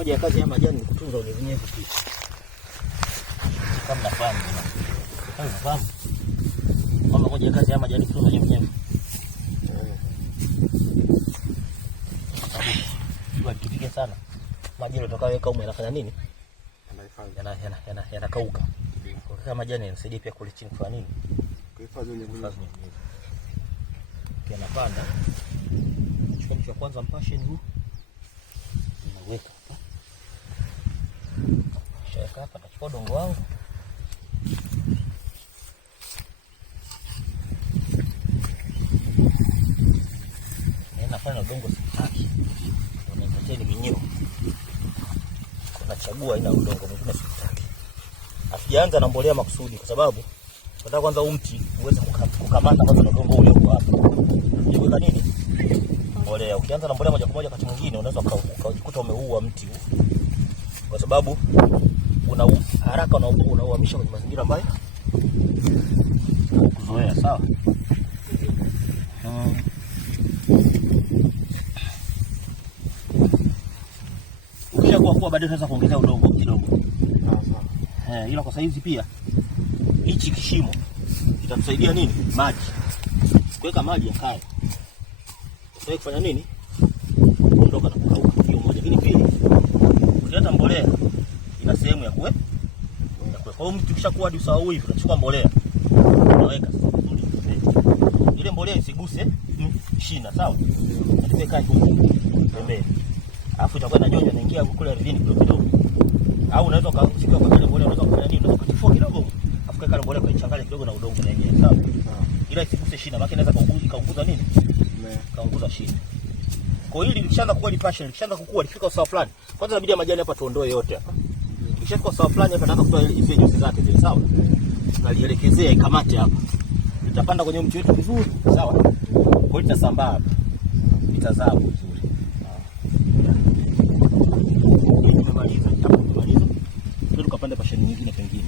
Moja ya kazi ya majani ni kutunza unyevunyevu pia. Kama nafahamu. Kama nafahamu. Kama moja ya kazi ya majani kutunza unyevunyevu. Kwa kipiga sana. Maji yanatokaweka huko yanafanya nini? Yanakauka. Kwa kama majani yanasaidia pia kule chini kwa nini? Kuhifadhi unyevunyevu. Yanapanda. Chukua cha kwanza mpasheni huu. Naweka hapa. Shaka hapa nachukua dongo wangu. Nafanya udongo sitaki. Unanipatia minyoo. Nachagua aina ya udongo mwingine sitaki. Asianza na mbolea makusudi kwa sababu nataka kwanza mti uweze kukamata kwanza na udongo ule uko hapa. Niweka nini? Mbolea. Ukianza na mbolea moja kwa moja wakati mwingine unaweza ukajikuta umeua mti huu. Kwa sababu una haraka unauhamisha kwenye mazingira ambayo kuzoea, sawa? Ukishakuwa baadaye unaweza kuongezea udongo kidogo. Sawa. Ila kwa saizi pia hichi kishimo kitatusaidia nini? Maji. Kuweka maji yakae. Sasa kufanya nini? Kuondoka na kukauka. Hiyo moja. Lakini pili, ukileta mbolea ina sehemu ya kuweka. Kwa hiyo mtu kishakuwa hadi usahau hivi, unachukua mbolea. Unaweka vizuri. Ile mbolea isiguse shina, sawa? Unaweka huko pembeni. Alafu itakuwa inanyonya inaingia kule ardhini kidogo. Au unaweza ukachukua kwa ile mbolea unaweza kufanya nini? Unaweza kutifua kidogo. Afu kaweka mbolea kwa changanya kidogo na udongo na yenyewe, sawa? Ila isiguse shina, maana inaweza kaunguza nini? Kaunguza shina. Kwa hiyo likishaanza kukua lipasha, likishaanza kukua lifika usawa fulani. Kwanza inabidi majani hapa tuondoe yote hapa. Ikishafika usawa fulani hapa nataka kutoa hizo nyuzi zake zile, sawa? Tunalielekezea ikamate hapa. Litapanda kwenye mti wetu vizuri, sawa? Kwa hiyo litasambaa hapa. Litazaa vizuri. Tumemaliza, tukapanda pasheni nyingine pengine.